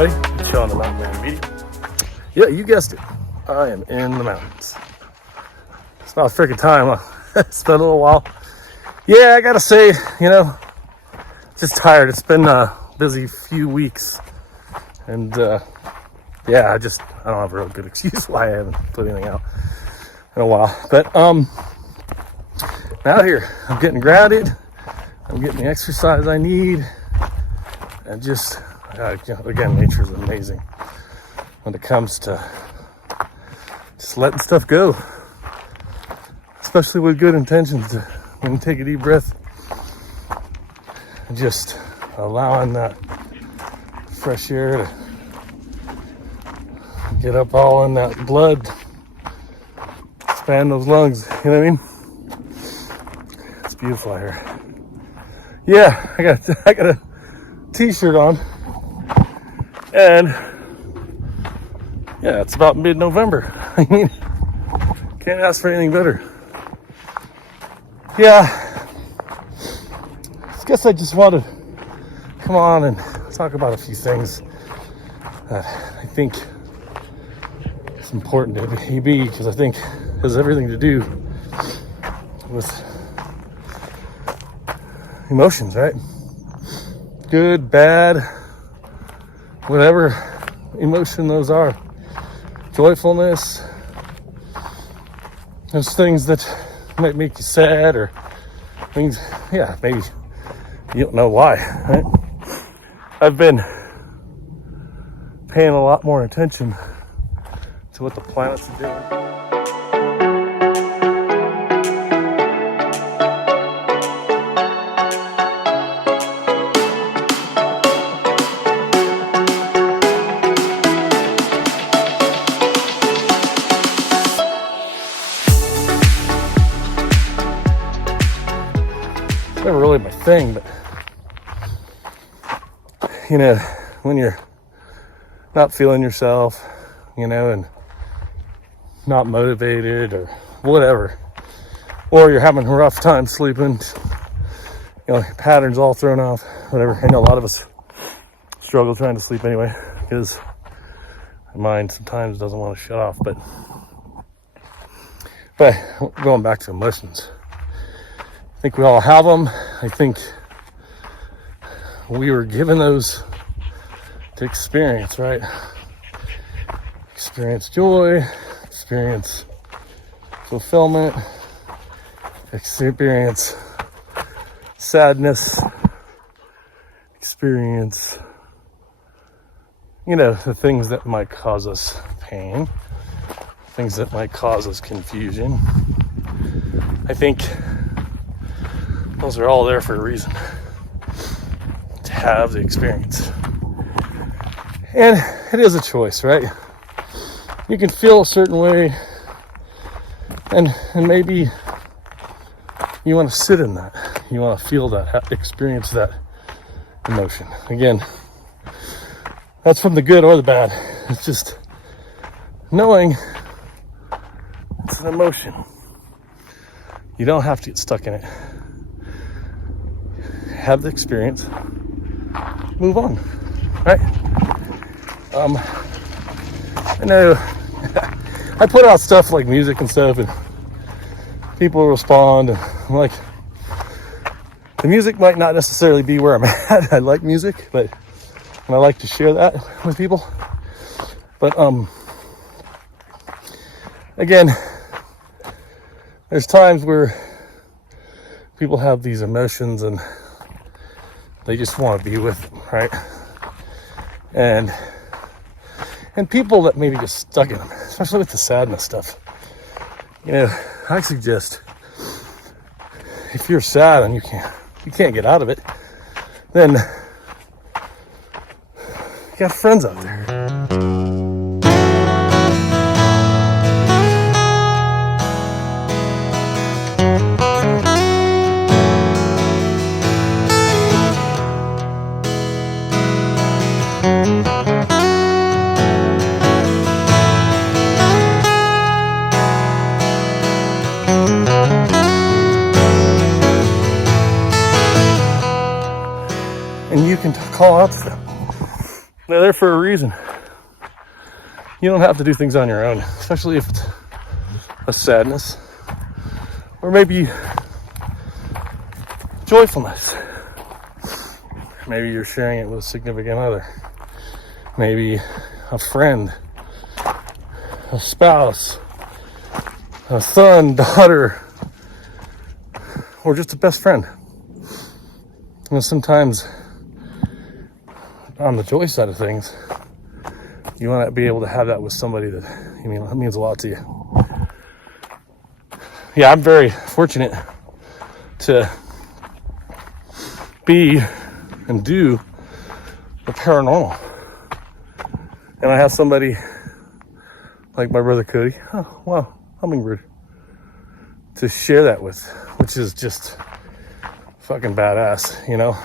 everybody. Chilling on the Mountain Man Media. Yeah, you guessed it. I am in the mountains. It's about freaking time, huh? It's been a little while. Yeah, I gotta say, just tired. It's been a busy few weeks. And, yeah, I don't have a real good excuse why I haven't put anything out in a while. But, I'm out here. I'm getting grounded. I'm getting the exercise I need. And just, again, nature's amazing when it comes to just letting stuff go. Especially with good intentions. When you take a deep breath, and just allowing that fresh air to get up all in that blood, expand those lungs, you know what I mean? It's beautiful out here. Yeah, I got a t-shirt on, and yeah, it's about mid-November. I mean, can't ask for anything better. Yeah, I guess I just wanted to come on and talk about a few things that I think it's important to be, because I think it has everything to do with emotions, right? Good, bad, whatever emotion those are. Joyfulness, those things that might make you sad, or things, yeah, maybe you don't know why, right? I've been paying a lot more attention to what the planets are doing. Never really my thing, but when you're not feeling yourself, and not motivated or whatever, or you're having a rough time sleeping, your patterns all thrown off, whatever. I know a lot of us struggle trying to sleep anyway, because our mind sometimes doesn't want to shut off. But going back to emotions, I think we all have them. I think we were given those to experience, right? Experience joy, experience fulfillment, experience sadness, experience, the things that might cause us pain, things that might cause us confusion. I think those are all there for a reason, to have the experience. And it is a choice, right? You can feel a certain way, and maybe you want to sit in that. You want to feel that, experience that emotion. Again, that's from the good or the bad. It's just knowing it's an emotion. You don't have to get stuck in it. Have the experience, move on, right? I know I put out stuff like music and stuff, and people respond, and I'm like, the music might not necessarily be where I'm at. I like music, and I like to share that with people. But again, there's times where people have these emotions and they just want to be with them, right? And people that maybe get stuck in them, especially with the sadness stuff. I suggest, if you're sad and you can't get out of it, then you got friends out there. And you can call out to them. They're there for a reason. You don't have to do things on your own, especially if it's a sadness or maybe joyfulness. Maybe you're sharing it with a significant other, maybe a friend, a spouse, a son, daughter, or just a best friend. You know, sometimes on the joy side of things, you want to be able to have that with somebody that, you mean, that means a lot to you. Yeah, I'm very fortunate to be and do the paranormal. And I have somebody like my brother Cody, oh wow, hummingbird, to share that with, which is just fucking badass, you know?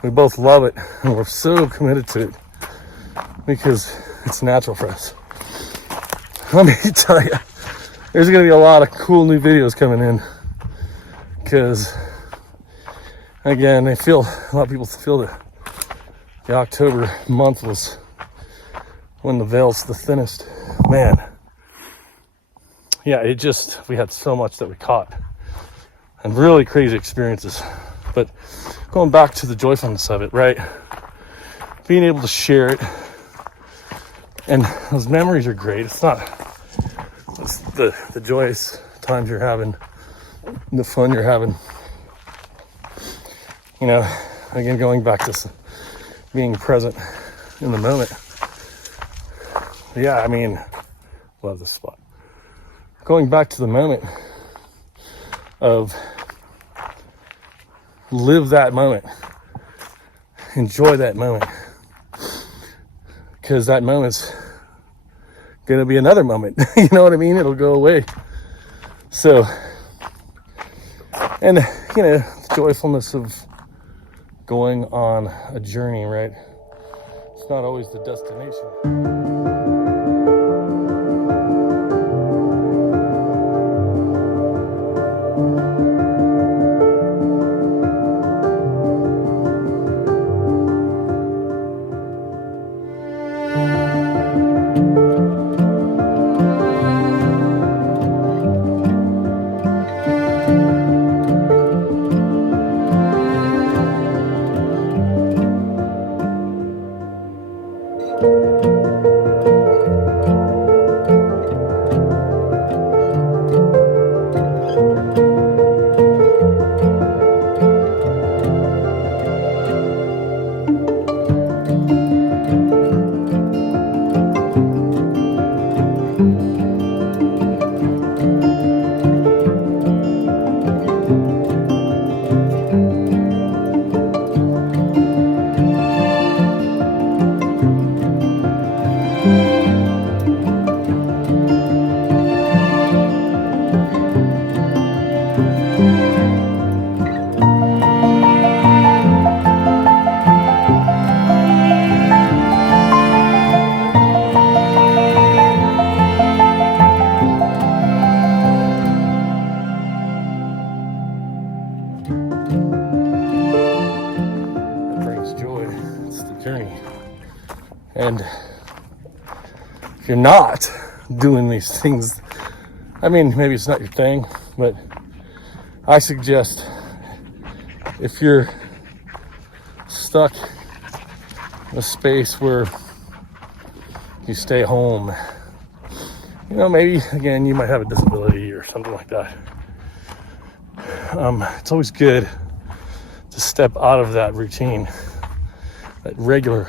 We both love it and we're so committed to it because it's natural for us. Let me tell you, there's gonna be a lot of cool new videos coming in because, again, a lot of people feel that the October month was when the veil's the thinnest. Man, yeah, we had so much that we caught and really crazy experiences. But going back to the joyfulness of it, right? Being able to share it, and those memories are great. It's the joyous times you're having, the fun you're having. You know, again, going back to being present in the moment. Yeah, I mean, love this spot. Going back to the moment of live that moment, enjoy that moment, because that moment's gonna be another moment. You know what I mean? It'll go away. So, and you know, the joyfulness of going on a journey, right? It's not always the destination. And if you're not doing these things, I mean, maybe it's not your thing, but I suggest if you're stuck in a space where you stay home, you know, maybe, again, you might have a disability or something like that. It's always good to step out of that routine, that regular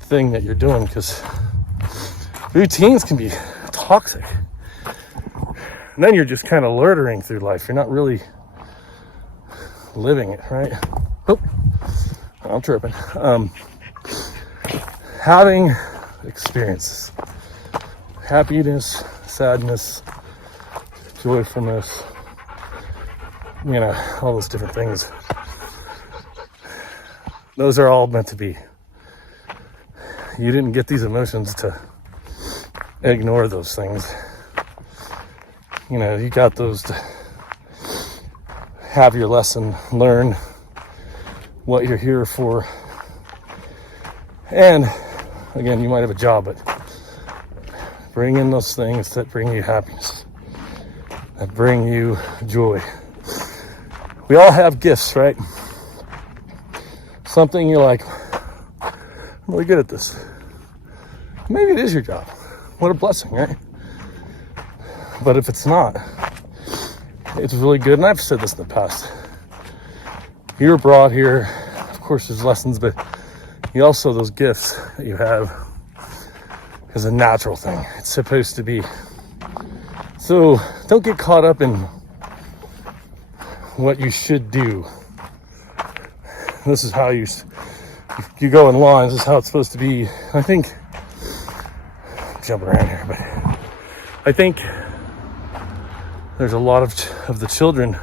thing that you're doing, because routines can be toxic. And then you're just kind of loitering through life. You're not really living it, right? Oh, I'm tripping. Having experiences, happiness, sadness, joyfulness, you know, all those different things. Those are all meant to be. You didn't get these emotions to ignore those things. You know, you got those to have your lesson, learn what you're here for, And again, you might have a job, but bring in those things that bring you happiness, that bring you joy. We all have gifts, right? Something you're like, I'm really good at this. Maybe it is your job. What a blessing, right? But if it's not, it's really good. And I've said this in the past. You're brought here, of course there's lessons, but you also, those gifts that you have is a natural thing. It's supposed to be. So don't get caught up in what you should do. This is how you go in line. This is how it's supposed to be. I think, I'm jumping around here, but I think there's a lot of the children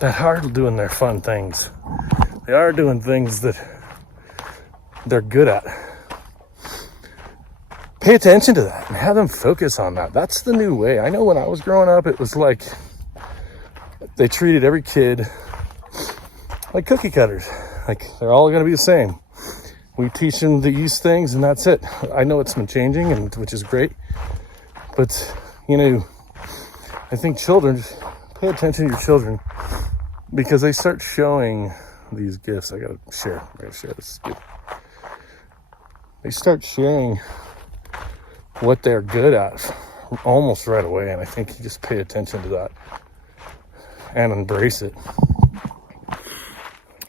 that are doing their fun things. They are doing things that they're good at. Pay attention to that and have them focus on that. That's the new way. I know when I was growing up, it was like they treated every kid like cookie cutters. Like they're all going to be the same. We teach them these things and that's it. I know it's been changing, and which is great. But, you know, I think children, pay attention to your children because they start showing these gifts. I gotta share this. They start sharing what they're good at almost right away, and I think you just pay attention to that and embrace it.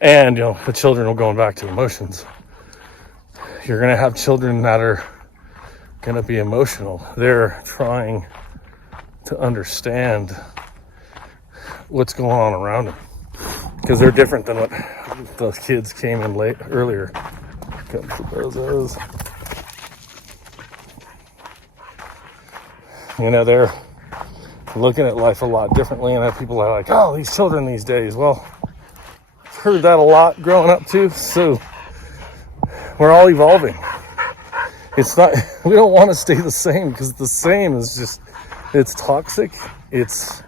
And, you know, the children are going back to emotions. You're going to have children that are going to be emotional. They're trying to understand what's going on around them because they're different than what those kids came in earlier. You know, they're looking at life a lot differently, and people are like, oh, these children these days. Well, I've heard that a lot growing up too, so we're all evolving. It's not, we don't want to stay the same because the same is just, it's toxic. It's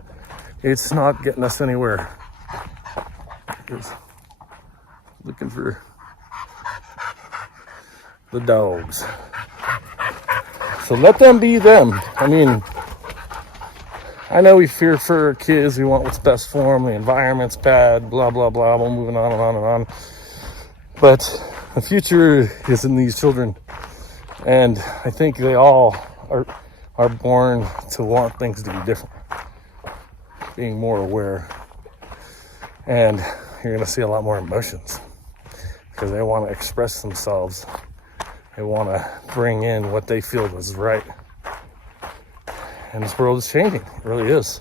not getting us anywhere. Just looking for the dogs. So let them be them. I mean, I know we fear for our kids. We want what's best for them. The environment's bad, blah, blah, blah. We're moving on and on and on. But the future is in these children. And I think they all are born to want things to be different. Being more aware. And you're going to see a lot more emotions. Because they want to express themselves. They want to bring in what they feel is right. And this world is changing. It really is.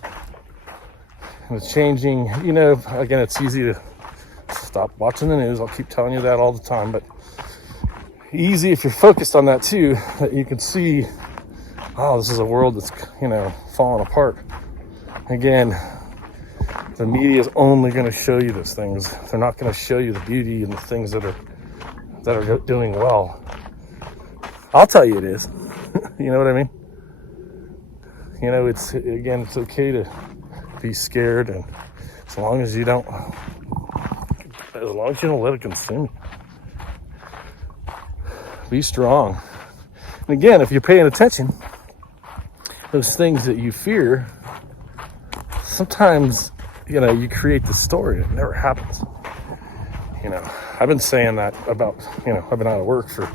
And it's changing. You know, again, it's easy to stop watching the news. I'll keep telling you that all the time. But easy if you're focused on that too, that you can see, oh, this is a world that's, you know, falling apart. Again, the media is only going to show you those things. They're not going to show you the beauty and the things that are doing well. I'll tell you it is. You know what I mean? You know, it's okay to be scared, and as long as you don't let it consume you. Be strong. And again, if you're paying attention, those things that you fear, sometimes, you know, you create the story. It never happens. You know, I've been saying that about, you know, I've been out of work for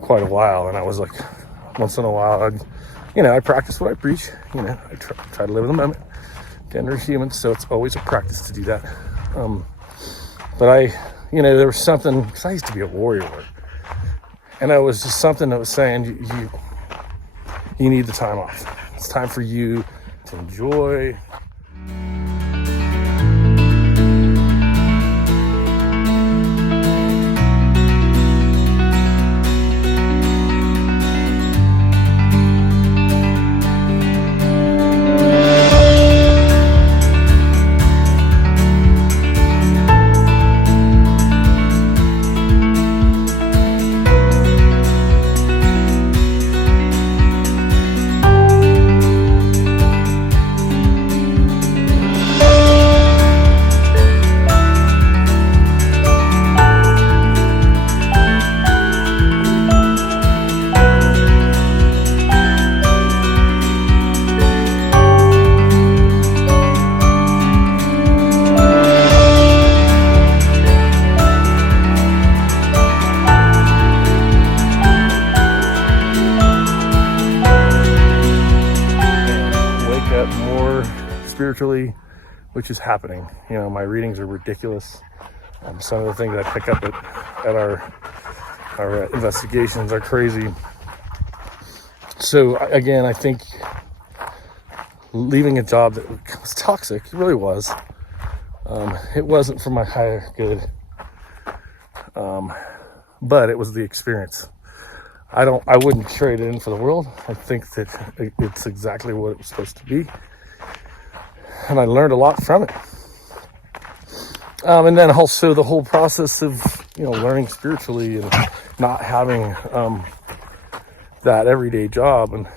quite a while, and I was like, once in a while, I practice what I preach. You know, I try to live in the moment. Again, we're humans, so it's always a practice to do that. But there was something, because I used to be a warrior, and it was just something that was saying, you need the time off. It's time for you to enjoy. which is happening. My readings are ridiculous. Some of the things I pick up at our investigations are crazy. So again, I think leaving a job that was toxic, it really was. It wasn't for my higher good, but it was the experience. I wouldn't trade it in for the world. I think that it's exactly what it was supposed to be, and I learned a lot from it. And then also the whole process of learning spiritually and not having that everyday job, and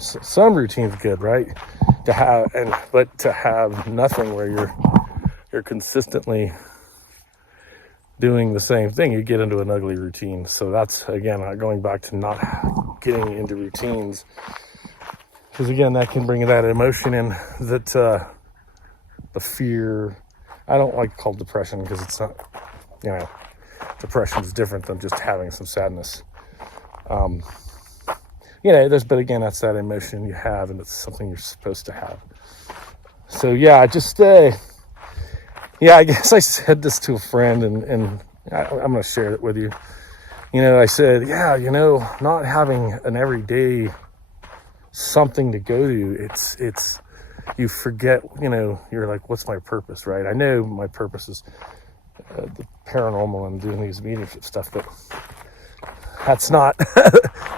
some routine's good, right? But to have nothing where you're consistently doing the same thing, you get into an ugly routine. So that's, again, going back to not getting into routines, because again, that can bring that emotion in, that the fear. I don't like to call it depression, because it's not, depression is different than just having some sadness. But again, that's that emotion you have, and it's something you're supposed to have. So I guess I said this to a friend, and I'm going to share it with you. I said, not having an everyday something to go to, it's you forget, you're like, what's my purpose, right? I know my purpose is the paranormal and doing these mediumship stuff, but that's not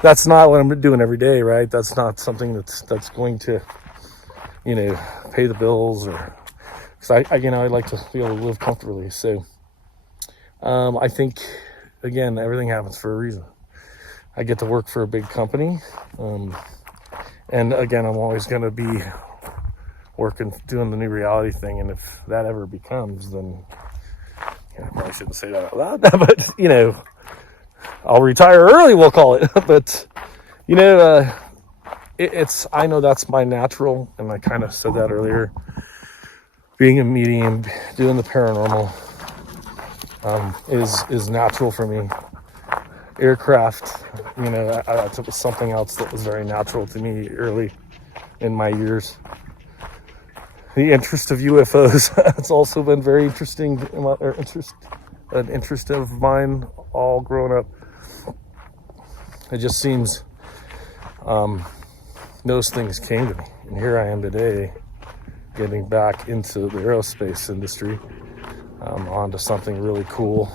that's not what I'm doing every day, right? That's not something that's going to pay the bills, or because I like to be able to live comfortably. So I think, again, everything happens for a reason. I get to work for a big company, and again, I'm always going to be working, doing the new reality thing, and if that ever becomes, then I probably shouldn't say that out loud, but I'll retire early, we'll call it. But it's I know that's my natural, and I kind of said that earlier. Being a medium, doing the paranormal is natural for me. Aircraft, that was something else that was very natural to me early in my years. The interest of UFOs, it's also been very interesting, an interest of mine all growing up. It just seems those things came to me, and here I am today, getting back into the aerospace industry, onto something really cool.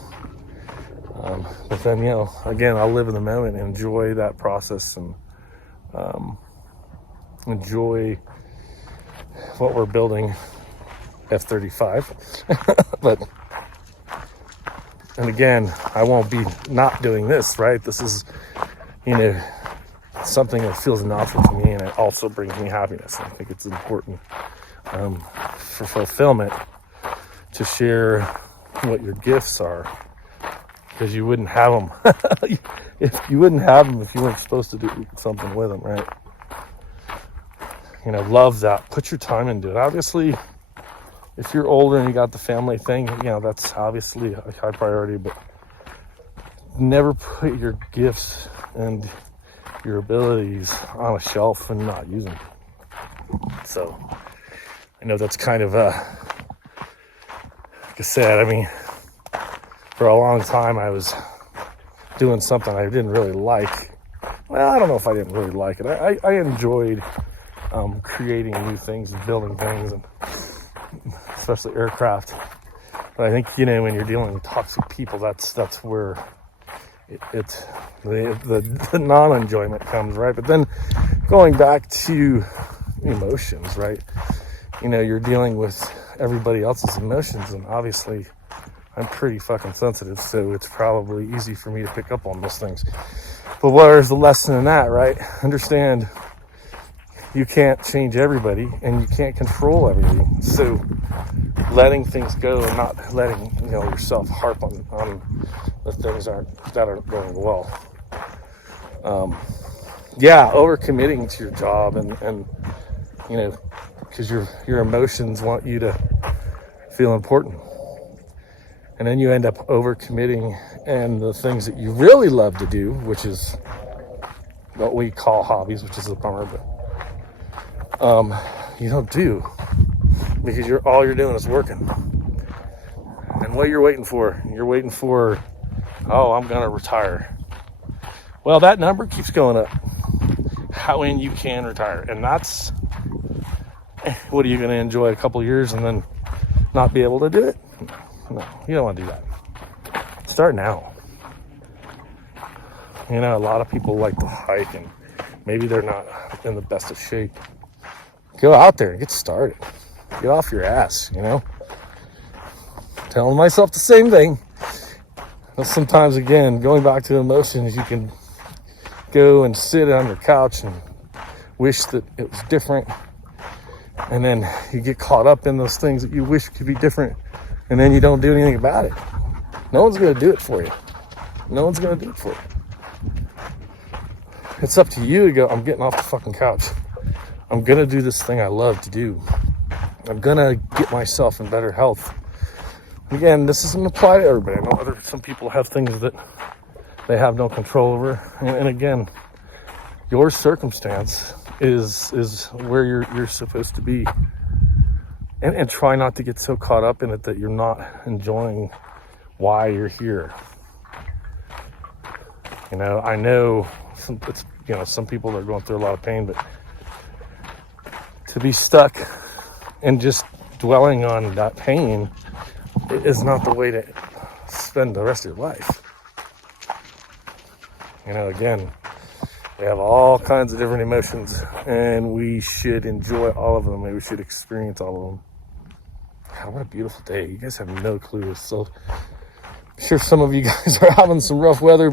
But then, again, I'll live in the moment and enjoy that process, and enjoy what we're building, F-35. And again, I won't be not doing this, right? This is, something that feels natural to me, and it also brings me happiness. I think it's important for fulfillment to share what your gifts are, because you wouldn't have them if you weren't supposed to do something with them, right? Love that. Put your time into it. Obviously, if you're older and you got the family thing, that's obviously a high priority, but never put your gifts and your abilities on a shelf and not use them. So I know that's kind of like I said, for a long time I was doing something I didn't really like. Well, I don't know if I didn't really like it. I enjoyed creating new things and building things, and especially aircraft. But I think, when you're dealing with toxic people, that's where the non-enjoyment comes, right? But then going back to emotions, right? You're dealing with everybody else's emotions, and obviously I'm pretty fucking sensitive, so it's probably easy for me to pick up on those things. But where's the lesson in that, right? Understand, you can't change everybody, and you can't control everything. So letting things go and not letting yourself harp on the things that aren't going well. Overcommitting to your job, and because your emotions want you to feel important, and then you end up overcommitting, and the things that you really love to do, which is what we call hobbies, which is a bummer, but you don't do. because all you're doing is working. And what you're waiting for, oh, I'm gonna retire. Well, that number keeps going up. When you can retire, and that's what are you going to enjoy a couple years and then not be able to do it? No, you don't want to do that. Start now. You know, a lot of people like to hike and maybe they're not in the best of shape. Go out there and get started. Get off your ass, you know. Telling myself the same thing. But sometimes, again, going back to emotions, you can go and sit on your couch and wish that it was different, and then you get caught up in those things that you wish could be different, and then you don't do anything about it. No one's going to do it for you. It's up to you to go, I'm getting off the fucking couch. I'm going to do this thing I love to do. I'm going to get myself in better health. Again, this doesn't apply to everybody. I know some people have things that they have no control over, and again, your circumstance is where you're supposed to be, and try not to get so caught up in it that you're not enjoying why you're here. You know, I know some people are going through a lot of pain, but to be stuck and just dwelling on that pain is not the way to spend the rest of your life. You know, again, we have all kinds of different emotions, and we should enjoy all of them, and we should experience all of them. God, what a beautiful day. You guys have no clue. So I'm sure some of you guys are having some rough weather,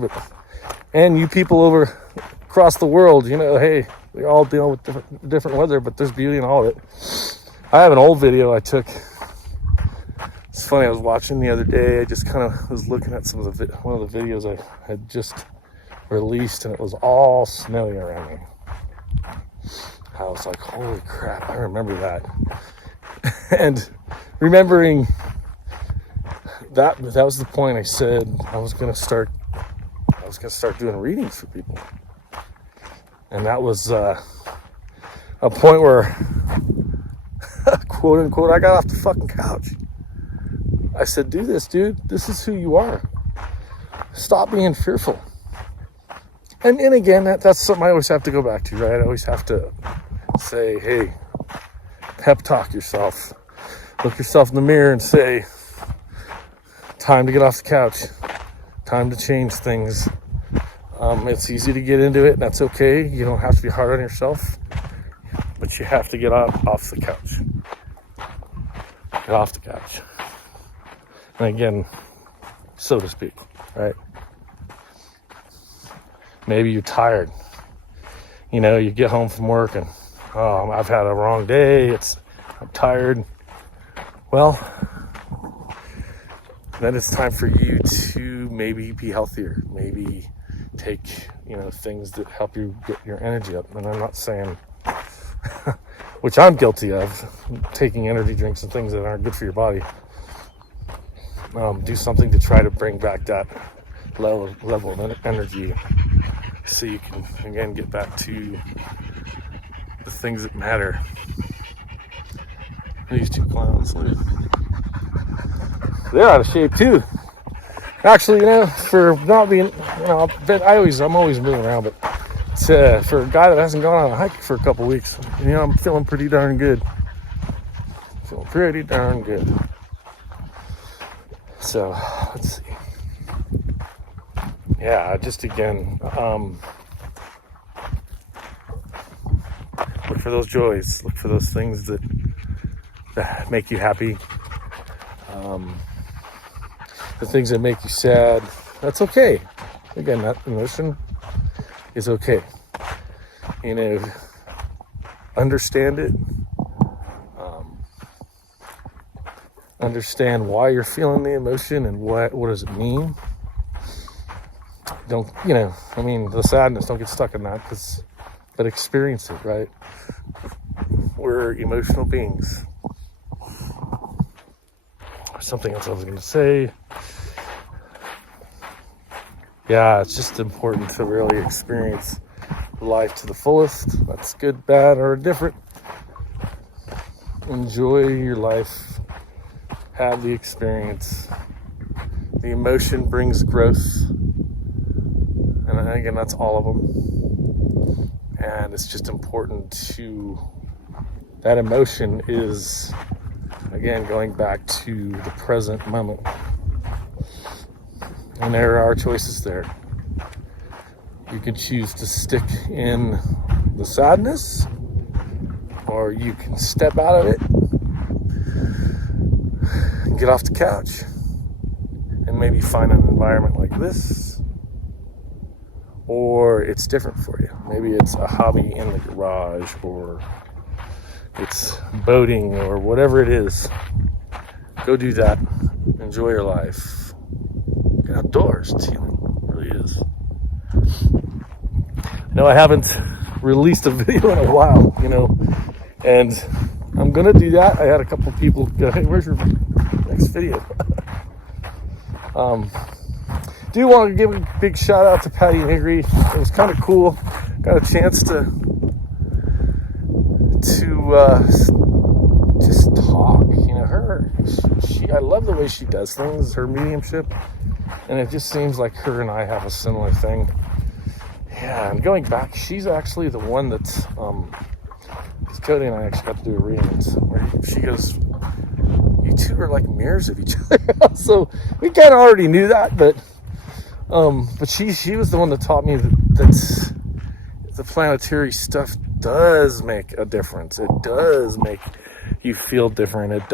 and you people over across the world, you know, hey, we all deal with different weather, but there's beauty in all of it. I have an old video I took. It's funny, I was watching the other day. I just kind of was looking at one of the videos I had just released, and it was all snowy around me. I was like, holy crap, I remember that. And remembering that was the point. I said I was gonna start doing readings for people. And that was a point where quote unquote I got off the fucking couch. I said, do this, dude. This is who you are. Stop being fearful. And again, that's something I always have to go back to, right? I always have to say, hey, pep talk yourself. Look yourself in the mirror and say, time to get off the couch. Time to change things. It's easy to get into it, and that's okay. You don't have to be hard on yourself, but you have to get off the couch. Get off the couch. And again, so to speak, right? Maybe you're tired. You know, you get home from work and, oh, I've had a wrong day. I'm tired. Well, then it's time for you to maybe be healthier. Maybe take, things that help you get your energy up. And I'm not saying, which I'm guilty of, taking energy drinks and things that aren't good for your body. Do something to try to bring back that level of energy, so you can again get back to the things that matter. These two clowns, they're out of shape too. Actually, for not being, I'm always moving around, but for a guy that hasn't gone on a hike for a couple weeks, I'm feeling pretty darn good. So, let's see. Yeah, just again, look for those joys. Look for those things that make you happy. The things that make you sad, that's okay. Again, that emotion is okay. Understand it. Understand why you're feeling the emotion and what does it mean. Don't, the sadness, don't get stuck in that, but experience it, right? We're emotional beings. Something else I was going to say. Yeah, it's just important to really experience life to the fullest. That's good, bad, or indifferent. enjoy your life, have the experience. The emotion brings growth, and again, that's all of them. And it's just important to, that emotion is, again, going back to the present moment. And there are choices there. You can choose to stick in the sadness, or you can step out of it and get off the couch and maybe find an environment like this. Or it's different for you. Maybe it's a hobby in the garage, or it's boating, or whatever it is. Go do that. Enjoy your life. Get outdoors. It's healing. It really is. No, I haven't released a video in a while, and I'm going to do that. I had a couple people go, hey, where's your next video? Do want to give a big shout out to Patty Negri. It was kind of cool. Got a chance to just talk. I love the way she does things, her mediumship, and it just seems like her and I have a similar thing. Yeah, and going back, she's actually the one that's, because Cody and I actually got to do a reading where she goes, you two are like mirrors of each other. So we kind of already knew that, but she was the one that taught me that the planetary stuff does make a difference. It does make you feel different. It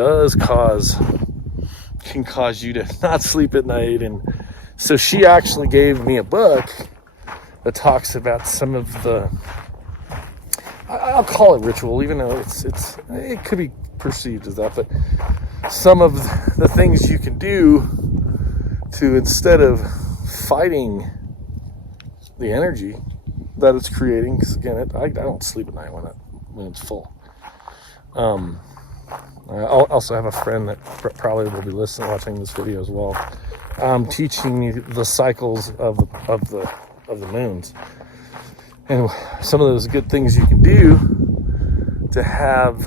can cause you to not sleep at night. And so she actually gave me a book that talks about some of the, I'll call it ritual, even though it could be perceived as that, but some of the things you can do to, instead of fighting the energy that it's creating, because again, I don't sleep at night when it's full. I also have a friend that probably will be watching this video as well, teaching me the cycles of the moons, and some of those good things you can do to have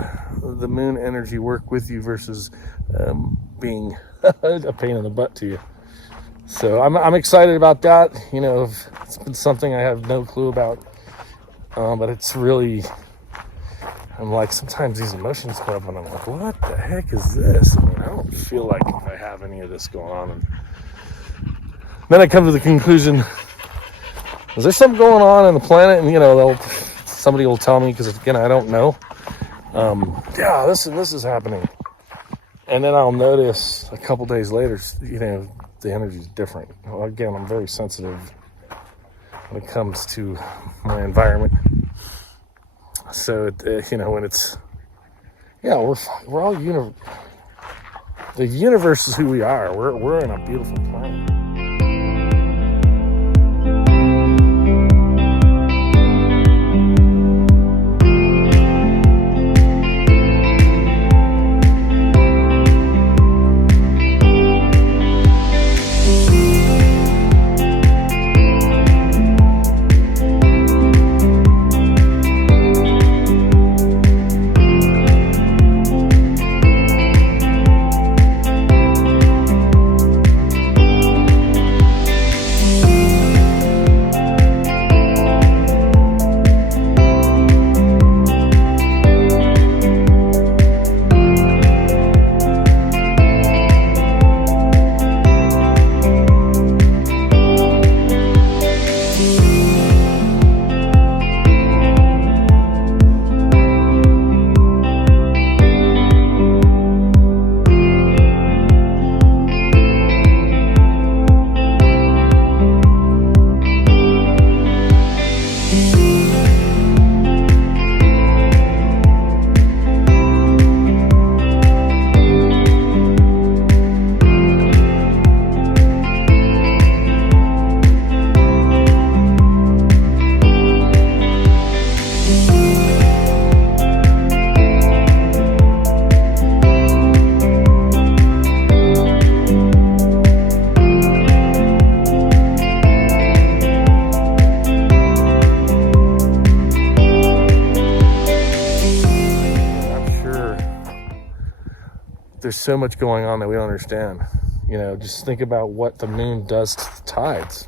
the moon energy work with you versus being a pain in the butt to you. So I'm excited about that. It's been something I have no clue about, but it's really, I'm like, sometimes these emotions come up and I'm like, what the heck is this? I don't feel like I have any of this going on. And then I come to the conclusion, is there something going on in the planet? And somebody will tell me, because again, I don't know. Yeah, this is happening. And then I'll notice a couple days later, the energy is different. Well, again, I'm very sensitive when it comes to my environment. So, when it's, we're all the universe is who we are. We're in a beautiful planet. so much going on that we don't understand. You know, just think about what the moon does to the tides.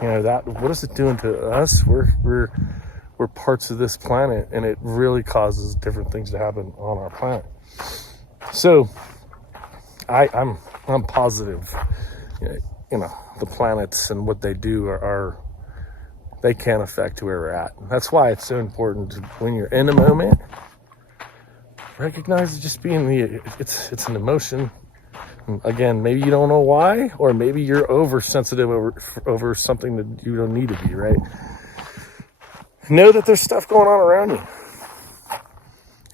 You know, that, what is it doing to us? We're parts of this planet, and it really causes different things to happen on our planet. So I'm positive, you know, the planets and what they do are they can affect where we're at. That's why it's so important to, when you're in a moment, recognize just being it's an emotion. Again, maybe you don't know why, or maybe you're oversensitive over something that you don't need to be, right? Know that there's stuff going on around you.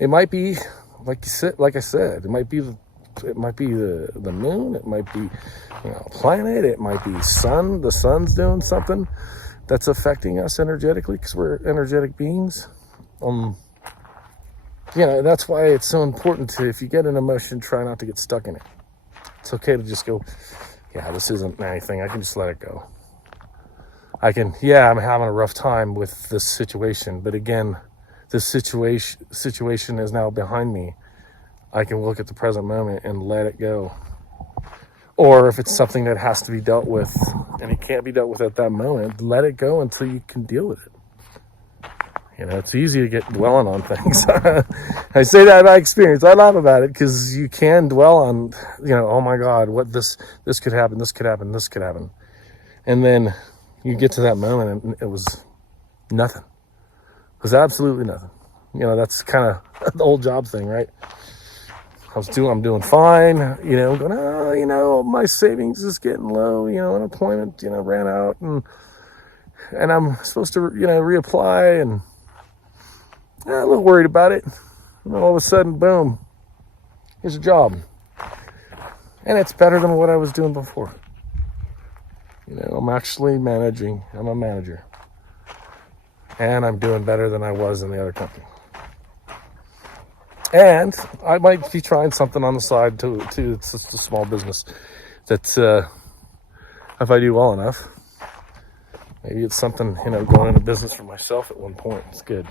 It might be, like I said, it might be the moon, it might be, you know, a planet, it might be the sun's doing something that's affecting us energetically, because we're energetic beings. You know, that's why it's so important to, if you get an emotion, try not to get stuck in it. It's okay to just go, yeah, this isn't anything. I can just let it go. I'm having a rough time with this situation, but again, this situation is now behind me. I can look at the present moment and let it go. Or if it's something that has to be dealt with and it can't be dealt with at that moment, let it go until you can deal with it. You know, it's easy to get dwelling on things. I say that by experience. I laugh about it because you can dwell on, you know, oh my God, what this could happen, this could happen, this could happen. And then you get to that moment and it was nothing. It was absolutely nothing. You know, that's kind of the old job thing, right? I'm doing fine, you know, going, oh, you know, my savings is getting low, you know, unemployment, you know, ran out, and I'm supposed to, you know, reapply, and a little worried about it. And all of a sudden, boom, here's a job. And it's better than what I was doing before. You know, I'm actually managing, I'm a manager. And I'm doing better than I was in the other company. And I might be trying something on the side too. It's just a small business that, if I do well enough, maybe it's something, you know, going into business for myself at one point. It's good.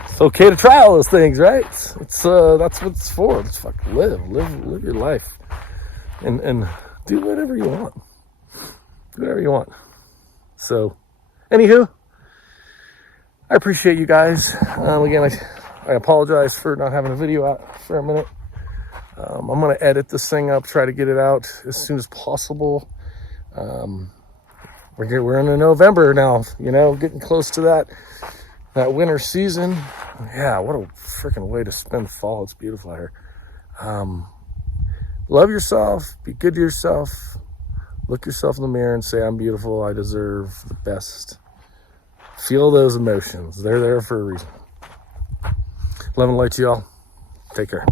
It's okay to try all those things, right? It's that's what it's for. It's fucking live your life, and do whatever you want. Do whatever you want. So, anywho, I appreciate you guys. Again, I apologize for not having a video out for a minute. I'm going to edit this thing up, try to get it out as soon as possible. We're in November now, you know, getting close to that winter season. Yeah, what a freaking way to spend fall. It's beautiful out here. Love yourself. Be good to yourself. Look yourself in the mirror and say, I'm beautiful. I deserve the best. Feel those emotions. They're there for a reason. Love and light to y'all. Take care.